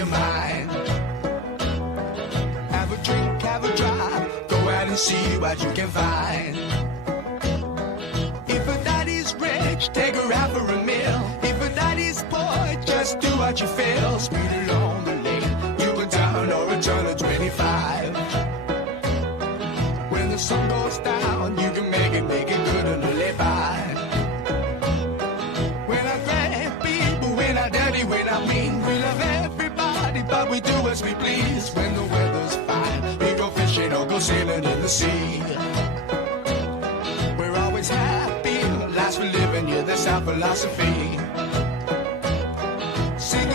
your mind. Have a drink, have a drive, go out and see what you can find. If a daddy's rich, take her out for a meal. If a daddy's poor, just do what you feel. Speed along the lane, you go down or a turn of 25. When the sun goes down, you can make it good and live by. When I grab people, when I dirty, when I mean, we love everybody, but we do as we please. When the weather's fine, we go fishing or go sailing in the sea. We're always happy, last for living, yeah, that's our philosophy. Sing